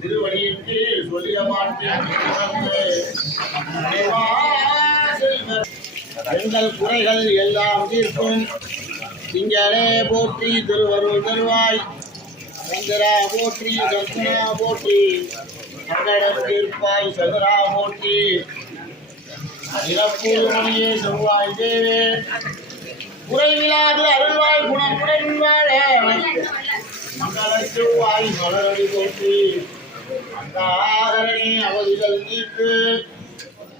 திருவடியிற்கு சொல்லிய மாட்டேன். எங்கள் குறைகள் எல்லாம் தீர்க்கும் திங்களே போற்றி திருவருள் தருவாய் சந்திரா போற்றி தர்சனா போற்றி சங்கடம் தீர்ப்பாய் சந்திரா போற்றி இறப்பூர் மணியே செவ்வாய் தேவே குறைவிலாது அருள்வாய் குணமுடன் வாழ மங்கள செவ்வாய் மலரடி போற்றி அந்தாரணி அவதிகள் நீக்கு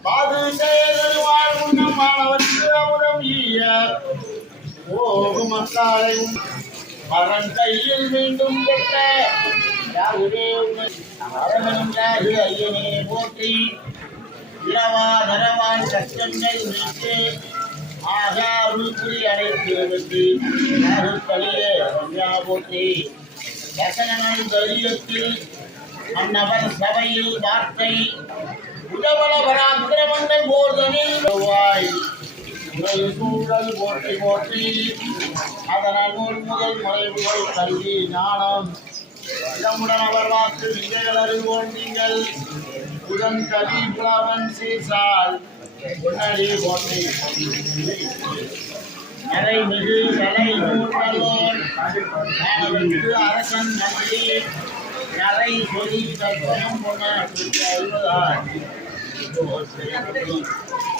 பாது செயல்வாழ் உண்ணம் மாணவருக்கு அமுதம் ஈய ஓகும் மக்காலை மரன் கையில் மீண்டும் பெற்ற யாருடைய அரவனும் யாரு ஐயனே போற்றி இரவா நரவான் கஷ்டங்கள் நீக்கு ஆகா உள்புரி அடைத்து வெற்றி யாருக்கடியே ரம்யா போற்றி வசனங்கள் தைரியத்தில் அந்நபர் சபையில் வார்த்தை உதவல பராக்கிரமங்கள் போர்தனில் வாய் உடல் சூழல் போற்றி போற்றி அதனால் முதல் முறைவுகள் கல்வி ஞானம் இடமுடன் அவர் வாக்கு நீங்கள் அறிவோம் நீங்கள் உடன் கவி புலவன் சீசால் உன்னடி போற்றி நிறைமிகு கலை நூற்றலோன் அரசன் நன்றி நரை பொதி தற்பனம் பொன்னாள்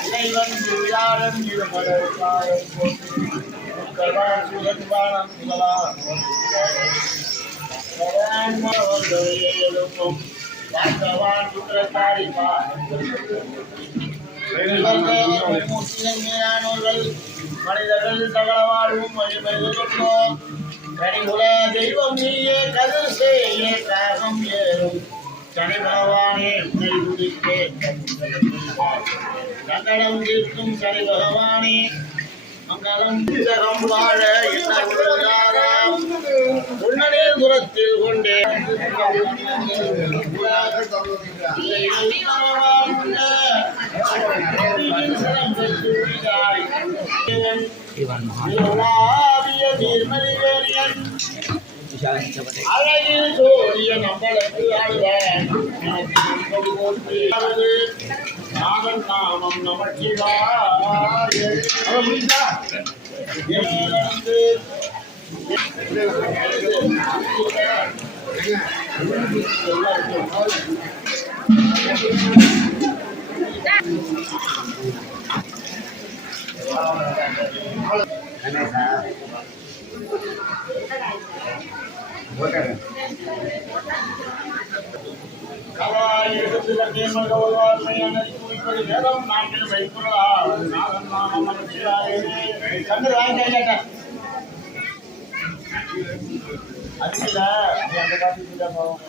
இறைவன் விழாடன் இருமலர்காயம் சுகன்பானம் எழுப்பும் வாக்கவான் குற்றத்தாரிப்பான் மனிதர்கள் சகல வாழ்வும் வழிபடுகிறோம் கனிகுல தெய்வம் நீயே கதிர் செய்ய காகம் ஏறும் சனி பகவானே உன்னை குடித்தேன் சங்கடம் தீர்க்கும் சனி பகவானே மங்களம் புத்தகம் வாழ என்ன உன்னடே துரத்தில் கொண்டே அழகில் சோழிய நம்மளுக்கு நாதன் நாமம் நமச்சிவாய. வேதம் நாட்டில் வைப்புள்ளா நாதன் நாமம் நமச்சிவாய. கண்ணு வாங்கிட்டேன் அதுல அந்த காப்பி போவோம்.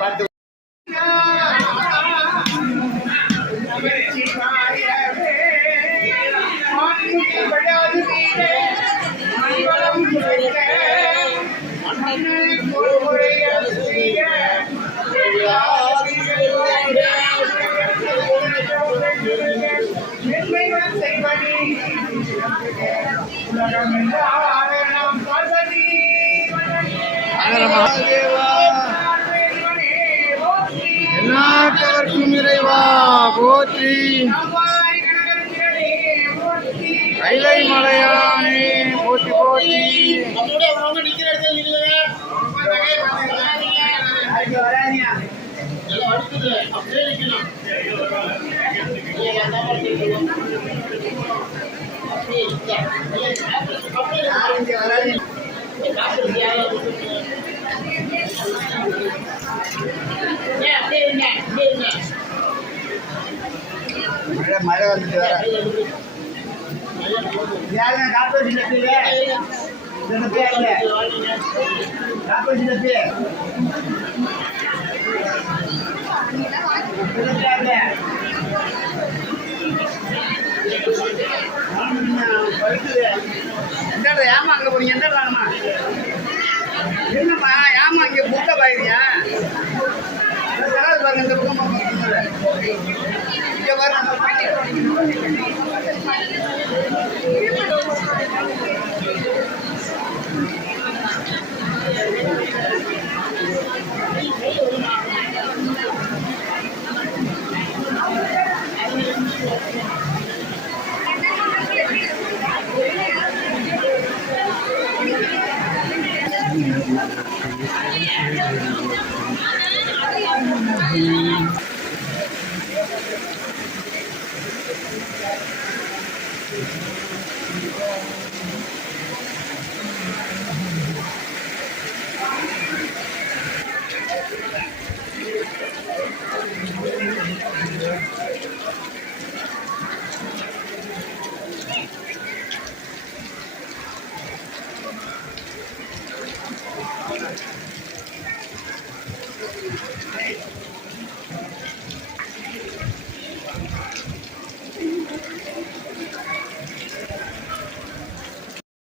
பார்த்து எந்நாட்டவர்க்கும் இறைவா போற்றி. கைலை மலையானே போற்றி போற்றி. மழை வந்துட்டு வேற யாருங்க காப்போசி காப்போசி ஏமா அங்க போறீங்க எந்த வாங்கம்மா என்னம்மா ஏமா இங்க முட்டை பாயிருங்க பாருங்க இந்த பக்கம் இங்க பாருங்க